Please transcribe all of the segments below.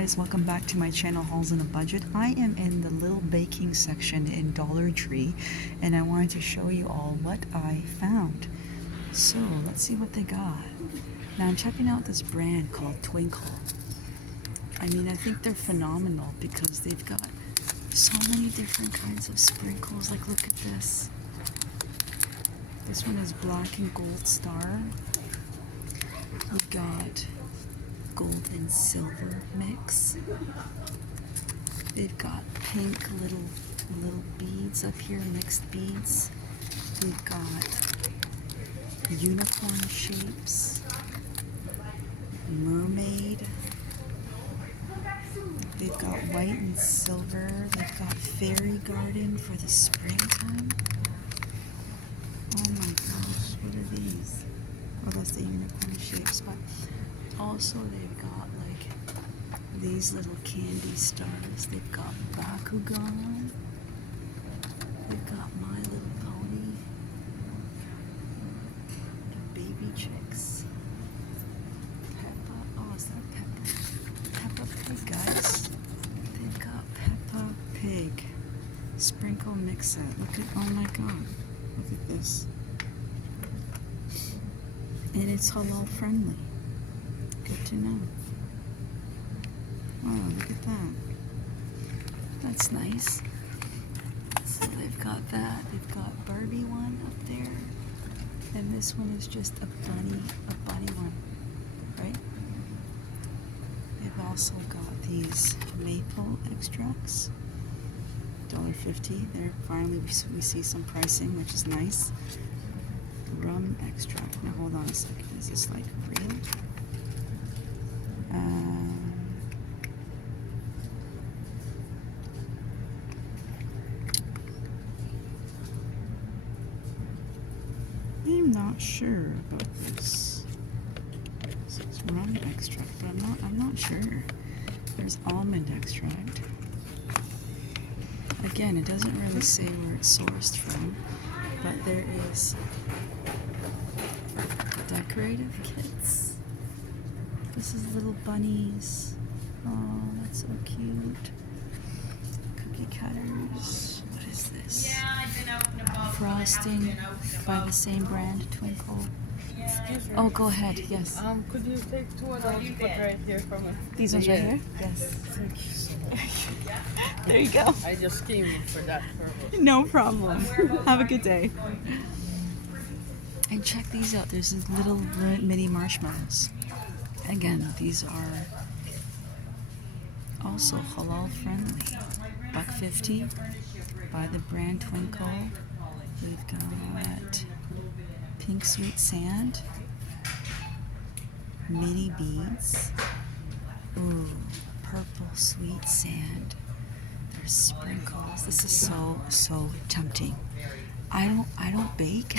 guys, welcome back to my channel Hauls on a Budget. I am in the little baking section in Dollar Tree and I wanted to show you all what I found. So let's see what they got. Now I'm checking out this brand called Twinkle. I mean, I think they're phenomenal because they've got so many different kinds of sprinkles. Like, look at this. This one is black and gold star. We've got gold and silver mix. They've got pink little beads up here, mixed beads. We've got unicorn shapes, mermaid. They've got white and silver. They've got fairy garden for the springtime. Oh my gosh, what are these? Oh, that's the unicorn shapes, but also they've got like these little candy stars. They've got Bakugan. They've got My Little Pony. The baby chicks. Peppa. Oh, is that Peppa? Peppa Pig, guys. They've got Peppa Pig. Sprinkle mix set. Look at, oh my god. Look at this. And it's halal friendly. Good to know. Wow, look at that. That's nice. So they've got that. They've got Barbie one up there. And this one is just a bunny one, right? They've also got these maple extracts. $1.50. There, finally we see some pricing, which is nice. Rum extract. Now hold on a second. Is this like real? I'm not sure about this. This is rum extract, but I'm not sure. There's almond extract. Again, it doesn't really say where it's sourced from, but there is decorative kits. This is little bunnies. Oh, that's so cute. Cookie cutters. What is this? Frosting by the same brand, Twinkle. Oh, go ahead. Yes. Could you take two of those put right here for me? These ones right here? Yes. Thank you so much. There you go. I just came for that purpose. No problem. Have a good day. And check these out. There's these little mini marshmallows. Again, these are also halal friendly. $1.50 by the brand Twinkle. We've got pink sweet sand, mini beads. Ooh, purple sweet sand. There's sprinkles. This is so tempting. I don't bake,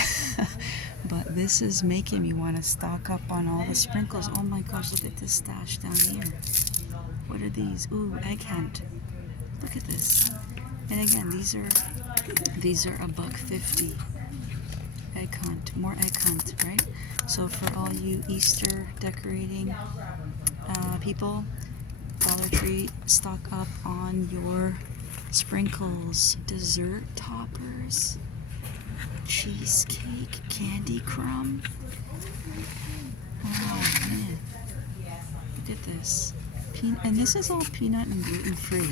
but this is making me want to stock up on all the sprinkles. Oh my gosh, look at this stash down here. What are these? Ooh, egg hunt. Look at this. And again, these are $1.50. Egg hunt, more egg hunt, right? So for all you Easter decorating people, Dollar Tree, stock up on your sprinkles. Dessert toppers, cheesecake, candy crumb. Oh man, look at this. And this is all peanut and gluten free.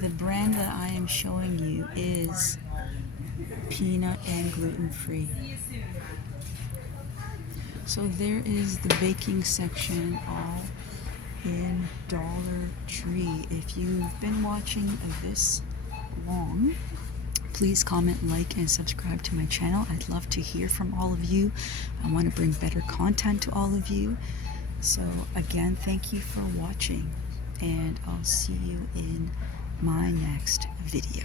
The brand that I am showing you is peanut and gluten free. So there is the baking section all in Dollar Tree. If you've been watching this long, please comment, like, and subscribe to my channel. I'd love to hear from all of you. I want to bring better content to all of you. So again, thank you for watching, and I'll see you in my next video.